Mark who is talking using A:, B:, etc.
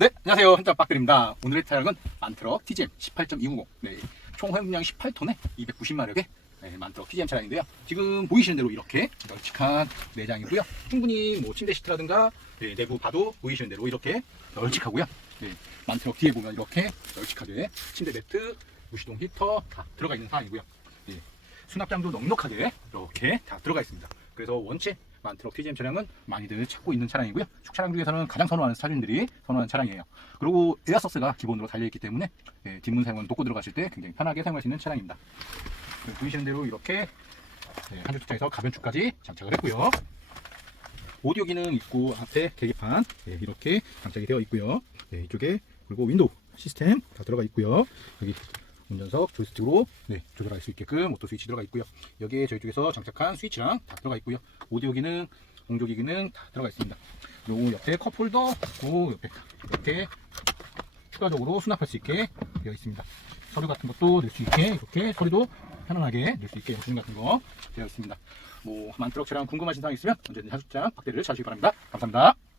A: 네, 안녕하세요. 현장 빡들입니다. 오늘의 차량은 만트럭 TGM 18.290. 네, 총 허용량 18톤에 290마력의 네, 만트럭 TGM 차량인데요. 지금 보이시는 대로 이렇게 널찍한 내장이고요. 충분히 뭐 침대 시트라든가 네, 내부 봐도 보이시는 대로 이렇게 널찍하고요. 네, 만트럭 뒤에 보면 이렇게 널찍하게 침대 매트, 무시동 히터 다 들어가 있는 상황이고요. 네, 수납장도 넉넉하게 이렇게 다 들어가 있습니다. 그래서 원체 만트럭 TGM 차량은 많이들 찾고 있는 차량이고요. 축 차량 중에서는 가장 선호하는 스타일들이 선호하는 차량이에요. 그리고 에어서스가 기본으로 달려있기 때문에 예, 뒷문 사용은 돕고 들어가실 때 굉장히 편하게 사용할 수 있는 차량입니다. 네, 보이시는 대로 이렇게 네, 한줄 투창에서 가변축까지 장착을 했고요. 오디오 기능 있고 앞에 계기판 예, 이렇게 장착이 되어 있고요. 네, 이쪽에 그리고 윈도우 시스템 다 들어가 있고요. 여기 운전석 조이스틱으로 네, 조절할 수 있게끔 오토 스위치 들어가 있고요. 여기에 저희 쪽에서 장착한 스위치랑 다 들어가 있고요. 오디오 기능, 공조기 기능 다 들어가 있습니다. 요 옆에 컵 홀더 있고 옆에 이렇게 추가적으로 수납할 수 있게 되어 있습니다. 서류 같은 것도 넣을 수 있게 이렇게 서류도 편안하게 넣을 수 있게 영수증 같은 거 되어 있습니다. 뭐 만트럭 차량 궁금하신 사항 있으면 언제든지 하숙장 박대리를 찾으시기 바랍니다. 감사합니다.